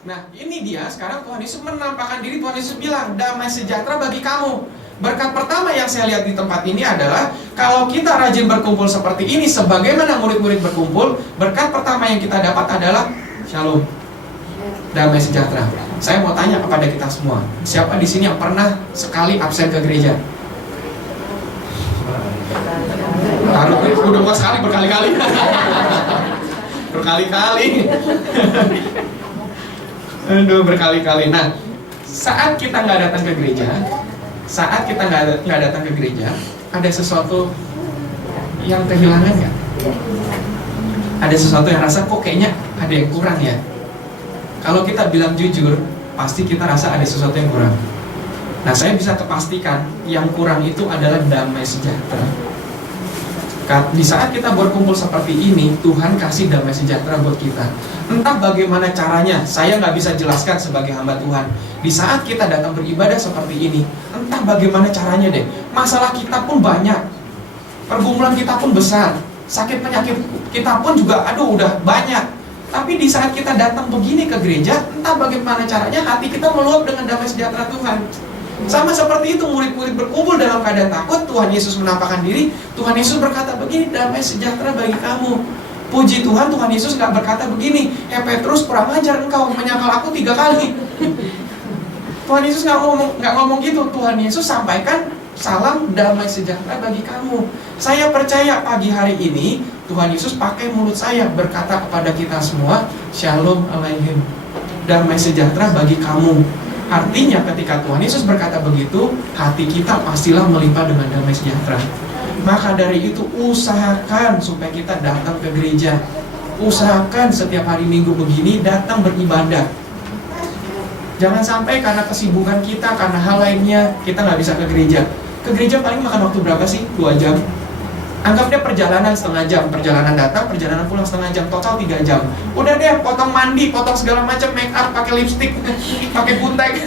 Nah, ini dia sekarang Tuhan Yesus menampakkan diri. Tuhan Yesus bilang, damai sejahtera bagi kamu. Berkat pertama yang saya lihat di tempat ini adalah kalau kita rajin berkumpul seperti ini, sebagaimana murid-murid berkumpul, berkat pertama yang kita dapat adalah shalom, damai sejahtera. Saya mau tanya kepada kita semua, siapa di sini yang pernah sekali absen ke gereja? Udah bukan sekali, berkali-kali. Berkali-kali. Aduh, berkali-kali. Nah, saat kita nggak datang ke gereja, ada sesuatu yang kehilangan nggak? Ada sesuatu yang rasa kok kayaknya ada yang kurang ya? Kalau kita bilang jujur, pasti kita rasa ada sesuatu yang kurang. Nah, saya bisa kepastikan yang kurang itu adalah damai sejahtera. Di saat kita berkumpul seperti ini, Tuhan kasih damai sejahtera buat kita. Entah bagaimana caranya, saya nggak bisa jelaskan sebagai hamba Tuhan. Di saat kita datang beribadah seperti ini, entah bagaimana caranya deh, masalah kita pun banyak, pergumulan kita pun besar, sakit penyakit kita pun juga udah banyak. Tapi di saat kita datang begini ke gereja, entah bagaimana caranya hati kita meluap dengan damai sejahtera Tuhan. Sama seperti itu, murid-murid berkumpul dalam keadaan takut, Tuhan Yesus menampakkan diri. Tuhan Yesus berkata begini, damai sejahtera bagi kamu. Puji Tuhan, Tuhan Yesus gak berkata begini, Petrus kurang ajar engkau, menyangkal aku 3 kali. Tuhan Yesus gak ngomong gitu. Tuhan Yesus sampaikan, salam damai sejahtera bagi kamu. Saya percaya pagi hari ini Tuhan Yesus pakai mulut saya berkata kepada kita semua, Shalom Aleichem, damai sejahtera bagi kamu. Artinya ketika Tuhan Yesus berkata begitu, hati kita pastilah melimpah dengan damai sejahtera. Maka dari itu usahakan supaya kita datang ke gereja. Usahakan setiap hari Minggu begini datang beribadah. Jangan sampai karena kesibukan kita, karena hal lainnya, kita nggak bisa ke gereja. Ke gereja paling makan waktu berapa sih? 2 jam. Anggap deh perjalanan setengah jam, perjalanan datang, perjalanan pulang setengah jam, total 3 jam. Udah deh, potong mandi, potong segala macam, make up, pakai lipstick, pakai guntek.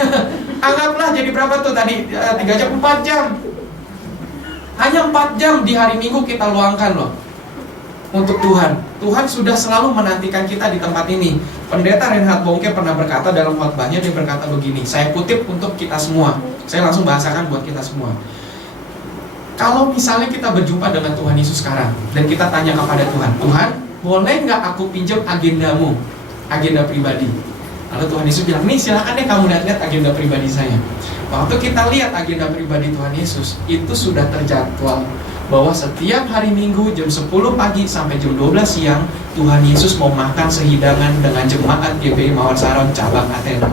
Anggaplah jadi berapa tuh tadi? 3 jam, 4 jam. Hanya 4 jam di hari Minggu kita luangkan loh untuk Tuhan. Tuhan sudah selalu menantikan kita di tempat ini. Pendeta Reinhard Bonnke pernah berkata dalam khotbahnya, dia berkata begini, saya kutip untuk kita semua. Saya langsung bahasakan buat kita semua. Kalau misalnya kita berjumpa dengan Tuhan Yesus sekarang dan kita tanya kepada Tuhan, Tuhan, boleh nggak aku pinjam agendamu, agenda pribadi? Lalu Tuhan Yesus bilang, nih silakan deh kamu lihat agenda pribadi saya. Waktu kita lihat agenda pribadi Tuhan Yesus, itu sudah terjadwal bahwa setiap hari Minggu jam 10 pagi sampai jam 12 siang Tuhan Yesus mau makan sehidangan dengan jemaat GBI Mawar Saron cabang Athena.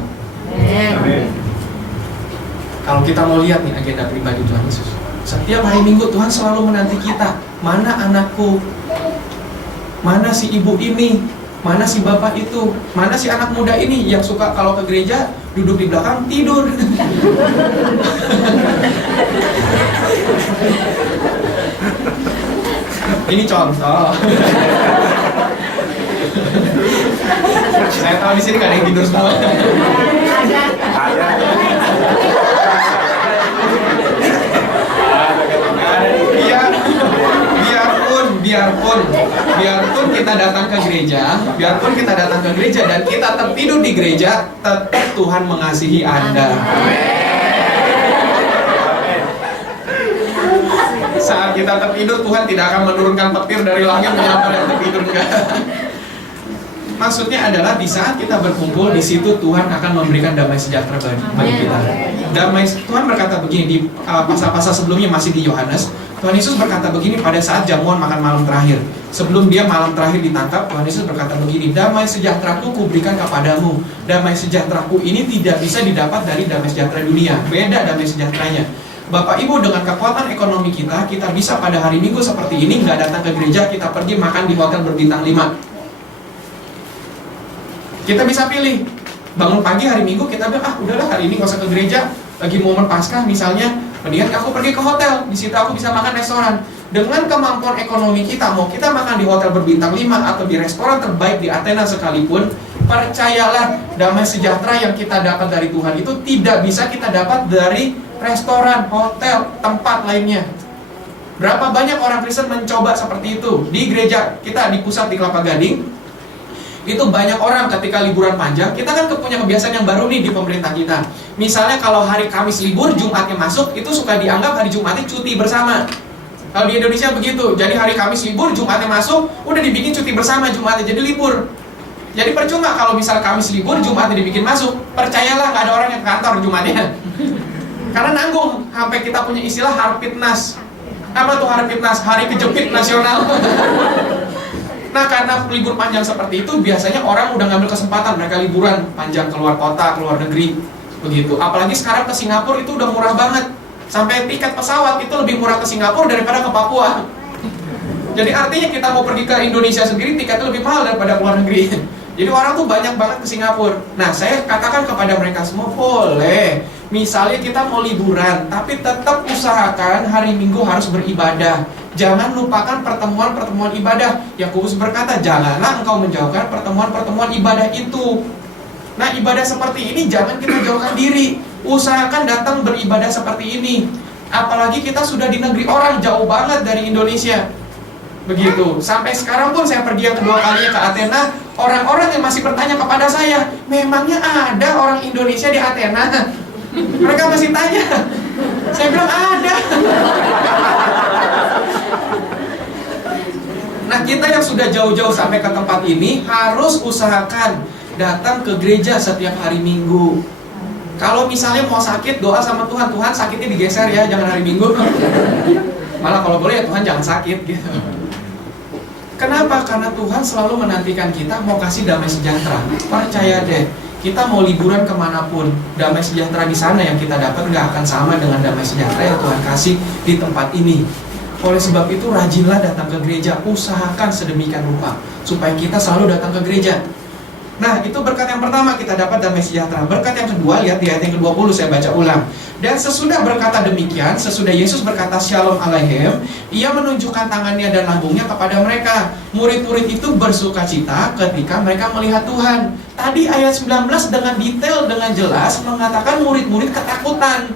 Kalau kita mau lihat nih agenda pribadi Tuhan Yesus, setiap hari Minggu Tuhan selalu menanti kita. Mana anakku? Mana si ibu ini? Mana si bapak itu? Mana si anak muda ini yang suka kalau ke gereja duduk di belakang tidur? Ini contoh. Saya tahu di sini gak ada yang tidur semua. Biarpun kita datang ke gereja, dan kita tertidur di gereja, tetap Tuhan mengasihi Anda. Saat kita tertidur, Tuhan tidak akan menurunkan petir dari langit menyambar yang tertidur, enggak. Maksudnya adalah di saat kita berkumpul di situ Tuhan akan memberikan damai sejahtera bagi kita. Tuhan berkata begini di pasal-pasal sebelumnya, masih di Yohanes. Tuhan Yesus berkata begini pada saat jamuan makan malam terakhir. Sebelum dia malam terakhir ditangkap, Tuhan Yesus berkata begini, damai sejahteraku kuberikan kepadamu. Damai sejahteraku ini tidak bisa didapat dari damai sejahtera dunia. Beda damai sejahteranya. Bapak Ibu, dengan kekuatan ekonomi kita bisa pada hari Minggu seperti ini nggak datang ke gereja, kita pergi makan di hotel berbintang 5. Kita bisa pilih, bangun pagi hari Minggu kita bilang, udahlah hari ini nggak usah ke gereja, lagi momen Paskah misalnya, mendingan aku pergi ke hotel, di situ aku bisa makan restoran. Dengan kemampuan ekonomi kita, mau kita makan di hotel berbintang 5 atau di restoran terbaik di Athena sekalipun, percayalah, damai sejahtera yang kita dapat dari Tuhan itu tidak bisa kita dapat dari restoran, hotel, tempat lainnya. Berapa banyak orang Kristen mencoba seperti itu. Di gereja kita di pusat di Kelapa Gading, Itu banyak orang ketika liburan panjang, kita kan punya kebiasaan yang baru nih di pemerintah kita. Misalnya kalau hari Kamis libur, Jumatnya masuk, itu suka dianggap hari Jumatnya cuti bersama. Kalau di Indonesia begitu, jadi hari Kamis libur, Jumatnya masuk, udah dibikin cuti bersama, Jumatnya jadi libur. Jadi percuma kalau misal Kamis libur, Jumatnya dibikin masuk. Percayalah nggak ada orang yang ke kantor Jumatnya. Karena nanggung, sampai kita punya istilah Harpitnas. Apa tuh Harpitnas? Hari kejepit nasional. Nah, karena libur panjang seperti itu, biasanya orang udah ngambil kesempatan, mereka liburan panjang keluar kota, keluar negeri, begitu. Apalagi sekarang ke Singapura itu udah murah banget. Sampai tiket pesawat itu lebih murah ke Singapura daripada ke Papua. Jadi artinya kita mau pergi ke Indonesia sendiri, tiketnya lebih mahal daripada luar negeri. Jadi orang tuh banyak banget ke Singapura. Nah, saya katakan kepada mereka semua, boleh. Misalnya kita mau liburan, tapi tetap usahakan hari Minggu harus beribadah. Jangan lupakan pertemuan-pertemuan ibadah. Yakobus berkata, janganlah engkau menjauhkan pertemuan-pertemuan ibadah itu. Nah, ibadah seperti ini jangan kita jauhkan diri. Usahakan datang beribadah seperti ini. Apalagi kita sudah di negeri orang, jauh banget dari Indonesia. Begitu. Sampai sekarang pun saya pergi yang kedua kalinya ke Athena, orang-orang yang masih bertanya kepada saya, memangnya ada orang Indonesia di Athena? Mereka masih tanya. Saya bilang ada. Nah, kita yang sudah jauh-jauh sampai ke tempat ini harus usahakan datang ke gereja setiap hari Minggu. Kalau misalnya mau sakit, doa sama Tuhan, Tuhan sakitnya digeser ya, jangan hari Minggu. Malah kalau boleh ya Tuhan jangan sakit gitu. Kenapa? Karena Tuhan selalu menantikan kita mau kasih damai sejahtera. Percaya deh, kita mau liburan kemanapun, damai sejahtera di sana yang kita dapat nggak akan sama dengan damai sejahtera yang Tuhan kasih di tempat ini. Oleh sebab itu rajinlah datang ke gereja, usahakan sedemikian rupa supaya kita selalu datang ke gereja. Nah, itu berkat yang pertama, kita dapat damai sejahtera. Berkat yang kedua, lihat di ayat yang ke-20, saya baca ulang. Dan sesudah berkata demikian, sesudah Yesus berkata Shalom Aleichem, ia menunjukkan tangannya dan lambungnya kepada mereka. Murid-murid itu bersuka cita ketika mereka melihat Tuhan. Tadi ayat 19 dengan detail, dengan jelas mengatakan murid-murid ketakutan.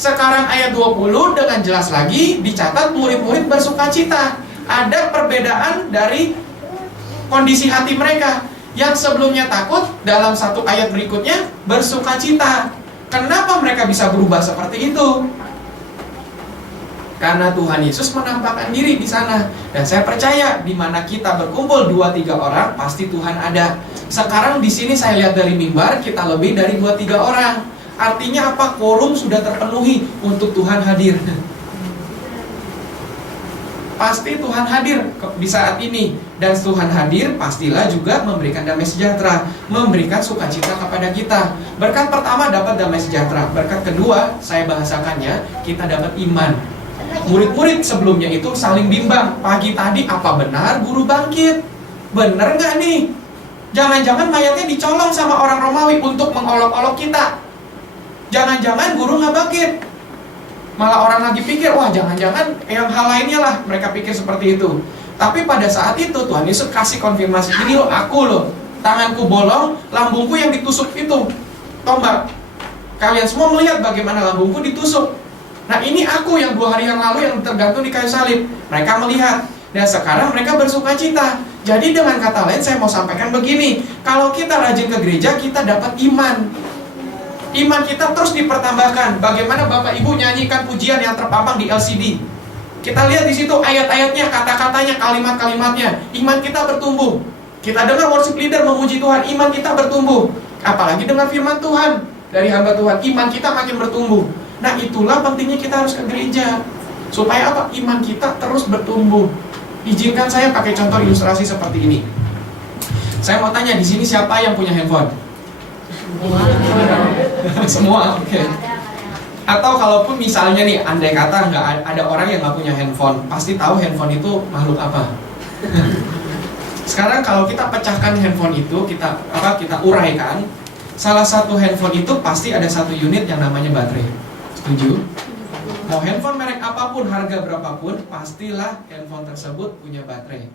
Sekarang ayat 20 dengan jelas lagi dicatat murid-murid bersuka cita. Ada perbedaan dari kondisi hati mereka. Yang sebelumnya takut, dalam satu ayat berikutnya bersuka cita. Kenapa mereka bisa berubah seperti itu? Karena Tuhan Yesus menampakkan diri di sana. Dan saya percaya di mana kita berkumpul 2-3 orang, pasti Tuhan ada. Sekarang di sini saya lihat dari mimbar kita lebih dari 2-3 orang. Artinya apa? Quorum sudah terpenuhi untuk Tuhan hadir. Pasti Tuhan hadir di saat ini. Dan Tuhan hadir pastilah juga memberikan damai sejahtera, memberikan sukacita kepada kita. Berkat pertama dapat damai sejahtera. Berkat kedua, saya bahasakannya, kita dapat iman. Murid-murid sebelumnya itu saling bimbang. Pagi tadi apa benar guru bangkit? Benar nggak nih? Jangan-jangan mayatnya dicolong sama orang Romawi untuk mengolok-olok kita. Jangan-jangan guru nggak bangkit. Malah orang lagi pikir, wah jangan-jangan yang hal lainnya lah. Mereka pikir seperti itu. Tapi pada saat itu Tuhan Yesus kasih konfirmasi, ini loh aku loh, tanganku bolong, lambungku yang ditusuk itu tombak. Kalian semua melihat bagaimana lambungku ditusuk. Nah ini aku yang 2 hari yang lalu yang tergantung di kayu salib. Mereka melihat. Dan sekarang mereka bersuka cita. Jadi dengan kata lain saya mau sampaikan begini, kalau kita rajin ke gereja, kita dapat iman. Iman kita terus dipertambahkan. Bagaimana Bapak Ibu nyanyikan pujian yang terpampang di LCD. Kita lihat di situ ayat-ayatnya, kata-katanya, kalimat-kalimatnya. Iman kita bertumbuh. Kita dengar worship leader memuji Tuhan, iman kita bertumbuh. Apalagi dengan firman Tuhan dari hamba Tuhan, iman kita makin bertumbuh. Nah itulah pentingnya kita harus ke gereja. Supaya apa? Iman kita terus bertumbuh. Izinkan saya pakai contoh ilustrasi seperti ini. Saya mau tanya, di sini siapa yang punya handphone? Semua, oke. Atau kalaupun misalnya nih, andai kata nggak ada orang yang nggak punya handphone, pasti tahu handphone itu makhluk apa. Sekarang kalau kita pecahkan handphone itu, kita uraikan, salah satu handphone itu pasti ada satu unit yang namanya baterai. Setuju? Mau handphone merek apapun, harga berapapun, pastilah handphone tersebut punya baterai.